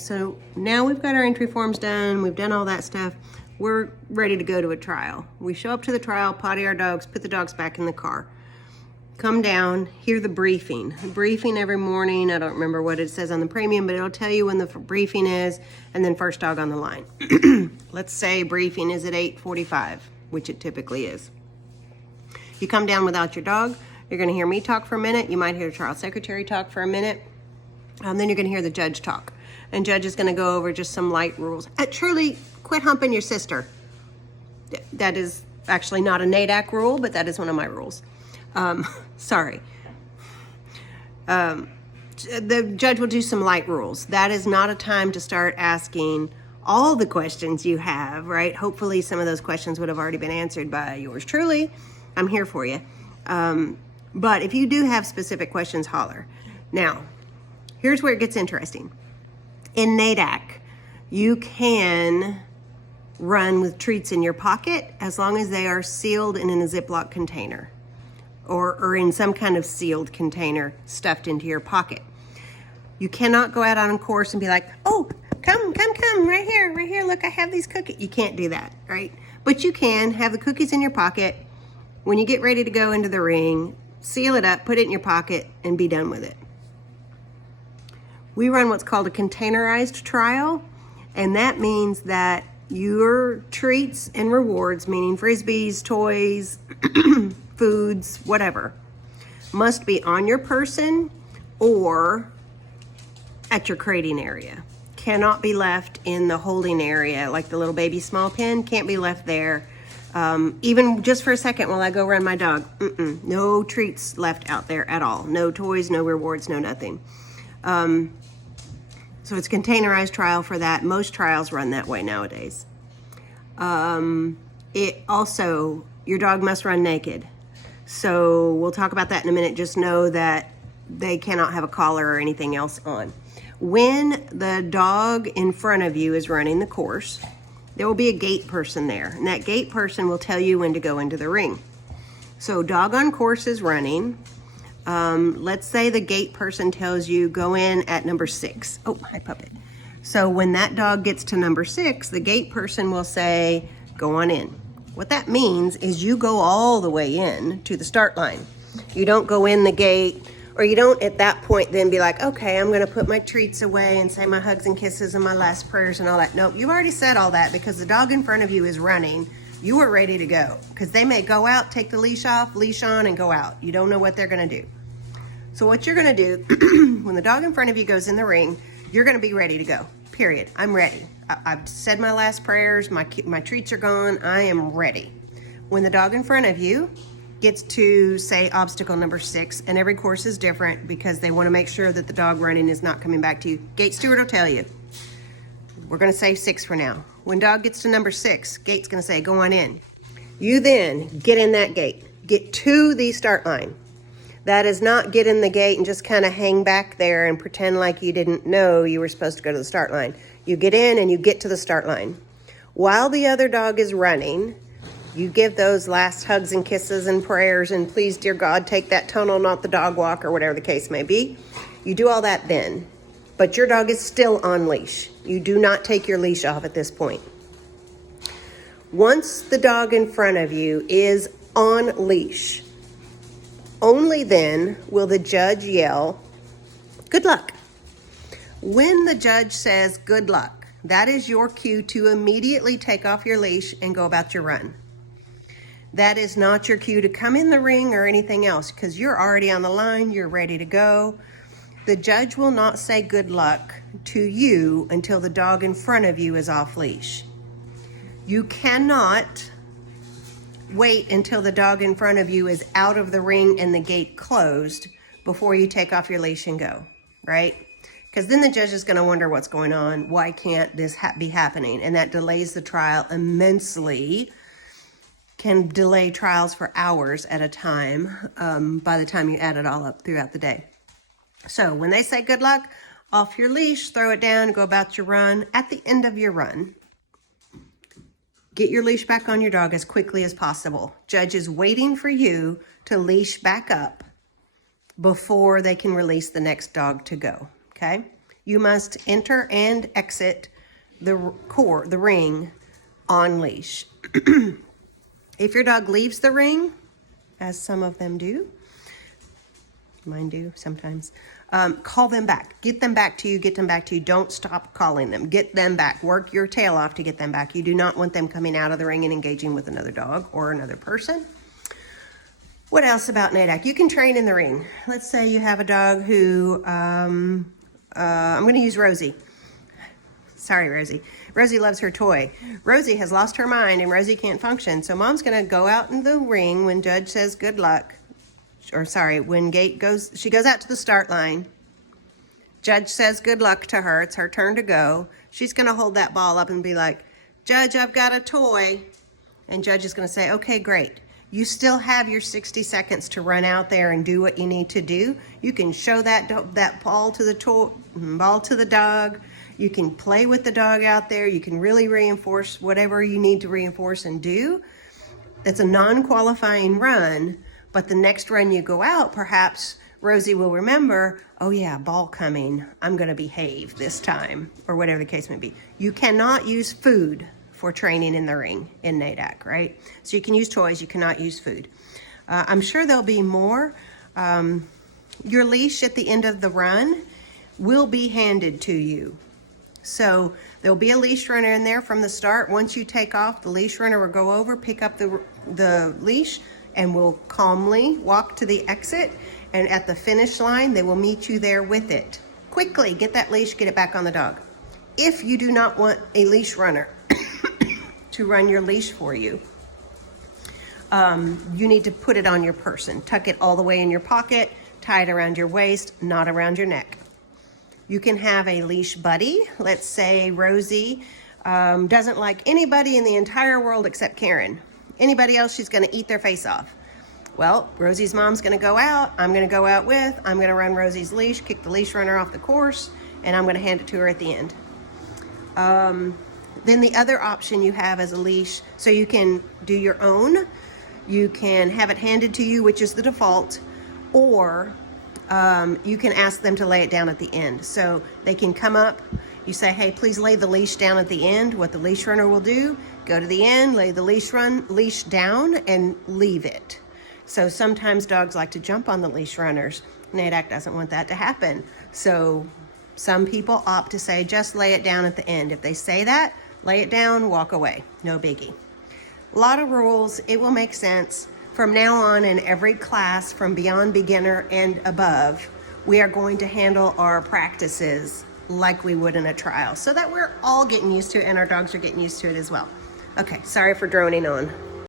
So now we've got our entry forms done, we've done all that stuff, we're ready to go to a trial. We show up to the trial, potty our dogs, put the dogs back in the car. Come down, hear the briefing. The briefing every morning, I don't remember what it says on the premium, but it'll tell you when the briefing is, and then first dog on the line. Let's say briefing is at 8:45, which it typically is. You come down without your dog, you're gonna hear me talk for a minute, you might hear the trial secretary talk for a minute, then you're gonna hear the judge talk. And judge is gonna go over just some light rules. Truly, quit humping your sister. That is actually not a NADAC rule, but that is one of my rules. Sorry. The judge will do some light rules. That is not a time to start asking all the questions you have, right? Hopefully some of those questions would have already been answered by yours truly. I'm here for you. But if you do have specific questions, holler. Now, here's where it gets interesting. In NADAC, you can run with treats in your pocket as long as they are sealed and in a Ziploc container or in some kind of sealed container stuffed into your pocket. You cannot go out on a course and be like, oh, come, right here, look, I have these cookies. You can't do that, right? But you can have the cookies in your pocket. When you get ready to go into the ring, seal it up, put it in your pocket, and be done with it. We run what's called a containerized trial, and that means that your treats and rewards, meaning frisbees, toys, foods, whatever, must be on your person or at your crating area. Cannot be left in the holding area, like the little baby small pen, can't be left there. Even just for a second while I go run my dog. No treats left out there at all. No toys, no rewards, no nothing. So it's containerized trial for that. Most trials run that way nowadays. It also, your dog must run naked. So we'll talk about that in a minute. Just know that they cannot have a collar or anything else on. When the dog in front of you is running the course, there will be a gate person there, and that gate person will tell you when to go into the ring. So dog on course is running. Let's say the gate person tells you go in at number 6. Oh, hi puppet. So when that dog gets to number 6, the gate person will say, go on in. What that means is you go all the way in to the start line. You don't go in the gate, or you don't at that point then be like, okay, I'm gonna put my treats away and say my hugs and kisses and my last prayers and all that. Nope, you've already said all that because the dog in front of you is running. You are ready to go because they may go out, take the leash off, leash on, and go out. You don't know what they're gonna do. So what you're gonna do, when the dog in front of you goes in the ring, you're gonna be ready to go, period. I'm ready. I've said my last prayers, my treats are gone, I am ready. When the dog in front of you gets to, say, obstacle number 6, and every course is different because they wanna make sure that the dog running is not coming back to you. Gate steward will tell you. We're gonna say 6 for now. When dog gets to number 6, gate's gonna say, go on in. You then get in that gate, get to the start line. That is not get in the gate and just kind of hang back there and pretend like you didn't know you were supposed to go to the start line. You get in and you get to the start line. While the other dog is running, you give those last hugs and kisses and prayers and please, dear God, take that tunnel, not the dog walk, or whatever the case may be. You do all that then, but your dog is still on leash. You do not take your leash off at this point. Once the dog in front of you is on leash, only then will the judge yell, good luck. When the judge says good luck, that is your cue to immediately take off your leash and go about your run. That is not your cue to come in the ring or anything else because you're already on the line, you're ready to go. The judge will not say good luck to you until the dog in front of you is off leash. You cannot wait until the dog in front of you is out of the ring and the gate closed before you take off your leash and go, right? Because then the judge is going to wonder what's going on. Why can't this be happening? And that delays the trial immensely, can delay trials for hours at a time by the time you add it all up throughout the day. So when they say good luck, off your leash, throw it down, go about your run. At the end of your run, get your leash back on your dog as quickly as possible. Judge is waiting for you to leash back up before they can release the next dog to go, okay? You must enter and exit the ring on leash. If your dog leaves the ring, as some of them do, mine do sometimes, call them back. Get them back to you, get them back to you. Don't stop calling them. Get them back. Work your tail off to get them back. You do not want them coming out of the ring and engaging with another dog or another person. What else about NADAC? You can train in the ring. Let's say you have a dog who, I'm going to use Rosie. Sorry, Rosie. Rosie loves her toy. Rosie has lost her mind and Rosie can't function. So mom's going to go out in the ring when Judge says good luck. Or sorry, when she goes out to the start line. Judge says good luck to her. It's her turn to go. She's going to hold that ball up and be like, Judge, I've got a toy. And Judge is going to say, okay, great. You still have your 60 seconds to run out there and do what you need to do. You can show that ball to the dog. You can play with the dog out there. You can really reinforce whatever you need to reinforce and do. It's a non-qualifying run, but the next run you go out, perhaps Rosie will remember, oh yeah, ball coming. I'm going to behave this time, or whatever the case may be. You cannot use food for training in the ring in NADAC, right? So you can use toys, you cannot use food. I'm sure there'll be more. Your leash at the end of the run will be handed to you. So there'll be a leash runner in there from the start. Once you take off, the leash runner will go over, pick up the leash, and will calmly walk to the exit. And at the finish line, they will meet you there with it. Quickly, get that leash, get it back on the dog. If you do not want a leash runner to run your leash for you, you need to put it on your person. Tuck it all the way in your pocket, tie it around your waist, not around your neck. You can have a leash buddy. Let's say Rosie doesn't like anybody in the entire world except Karen. Anybody else, she's going to eat their face off. Well, Rosie's mom's going to go out. I'm going to go out I'm going to run Rosie's leash, kick the leash runner off the course, and I'm going to hand it to her at the end. Then the other option you have is a leash, so you can do your own. You can have it handed to you, which is the default, or you can ask them to lay it down at the end. So they can come up, you say, hey, please lay the leash down at the end. What the leash runner will do, go to the end, lay the leash down, and leave it. So sometimes dogs like to jump on the leash runners. NADAC doesn't want that to happen. So some people opt to say, just lay it down at the end. If they say that, lay it down, walk away, no biggie. A lot of rules, it will make sense. From now on, in every class from beyond beginner and above, we are going to handle our practices like we would in a trial, so that we're all getting used to it and our dogs are getting used to it as well. Okay, sorry for droning on.